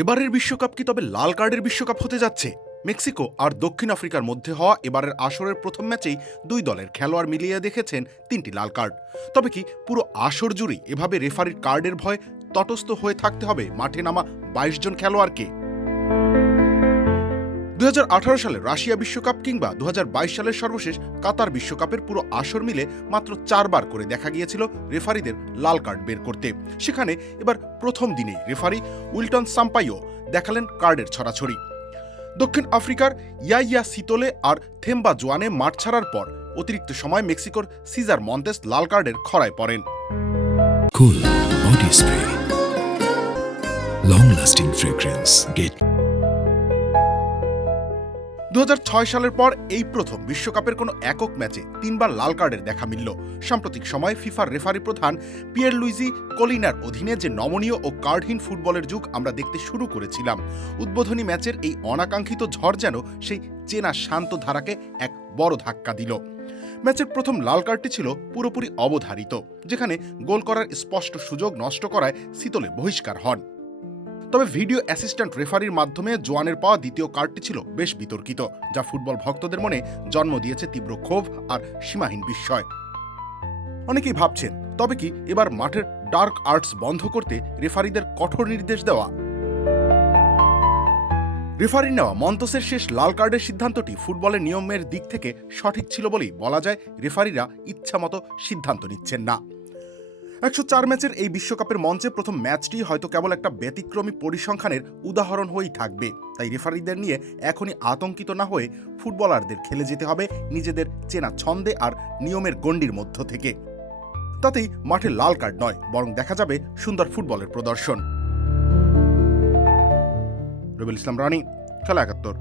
এবারের বিশ্বকাপ কি তবে লাল কার্ডের বিশ্বকাপ হতে যাচ্ছে? মেক্সিকো আর দক্ষিণ আফ্রিকার মধ্যে হওয়া এবারের আসরের প্রথম ম্যাচেই দুই দলের খেলোয়াড় মিলিয়ে দেখেছেন তিনটি লাল কার্ড। তবে কি পুরো আসর জুড়েই এভাবে রেফারির কার্ডের ভয়ে তটস্থ হয়ে থাকতে হবে মাঠে নামা ২২ জন খেলোয়াড়কে? ২০১৮ সালের রাশিয়া বিশ্বকাপ কিংবা ২০২২ সালের সর্বশেষ কাতার বিশ্বকাপের পুরো আসর মিলে মাত্র ৪ বার করে দেখা গিয়েছিল রেফারিদের লাল কার্ড বের করতে। সেখানে এবার প্রথম দিনেই রেফারি উইলটন সাম্পাইও দেখালেন কার্ডের ছড়াছড়ি। দক্ষিণ আফ্রিকার ইয়াইয়া সিতোলে আর থেম্বা জোয়ানে মাঠ ছাড়ার পর অতিরিক্ত সময় মেক্সিকোর সিজার মন্তেস লাল কার্ডের খরায় পড়েন। Cool body spray. Long-lasting fragrance. Get ২০০৬ সালের পর এই প্রথম বিশ্বকাপের কোনো একক ম্যাচে ৩ বার লাল কার্ডের দেখা মিলল। সাম্প্রতিক সময়ে ফিফার রেফারি প্রধান পিয়ের লুইজি কলিনার অধীনে যে নমনীয় ও কার্ডহীন ফুটবলের যুগ আমরা দেখতে শুরু করেছিলাম, উদ্বোধনী ম্যাচের এই অনাকাঙ্ক্ষিত ঝড় যেন সেই চেনা শান্ত ধারাকে এক বড় ধাক্কা দিল। ম্যাচের প্রথম লাল কার্ডটি ছিল পুরোপুরি অবধারিত, যেখানে গোল করার স্পষ্ট সুযোগ নষ্ট করায় সিতোলে বহিষ্কার হন। তবে ভিডিও অ্যাসিস্ট্যান্ট রেফারির মাধ্যমে জোয়ানের পাওয়া দ্বিতীয় কার্ডটি ছিল বেশ বিতর্কিত, যা ফুটবল ভক্তদের মনে জন্ম দিয়েছে তীব্র ক্ষোভ আর সীমাহীন বিস্ময়। অনেকেই ভাবছেন, তবে কি এবার মাঠের ডার্ক আর্টস বন্ধ করতে রেফারিদের কঠোর নির্দেশ দেওয়া? রেফারির নেওয়া মন্তসের শেষ লাল কার্ডের সিদ্ধান্তটি ফুটবলের নিয়মের দিক থেকে সঠিক ছিল বলেই বলা যায়। রেফারিরা ইচ্ছামতো সিদ্ধান্ত নিচ্ছেন না। ১০৪ ম্যাচের এই বিশ্বকাপের মঞ্চে প্রথম ম্যাচটি হয়তো কেবল একটা ব্যতিক্রমী পরিসংখ্যানের উদাহরণ হয়েই থাকবে। তাই রেফারিদের নিয়ে এখনই আতঙ্কিত না হয়ে ফুটবলারদের খেলে যেতে হবে নিজেদের চেনা ছন্দে আর নিয়মের গণ্ডির মধ্য থেকে। তাতেই মাঠে লাল কার্ড নয়, বরং দেখা যাবে সুন্দর ফুটবলের প্রদর্শন। রবিউল ইসলাম রানী, খেলা ৭১।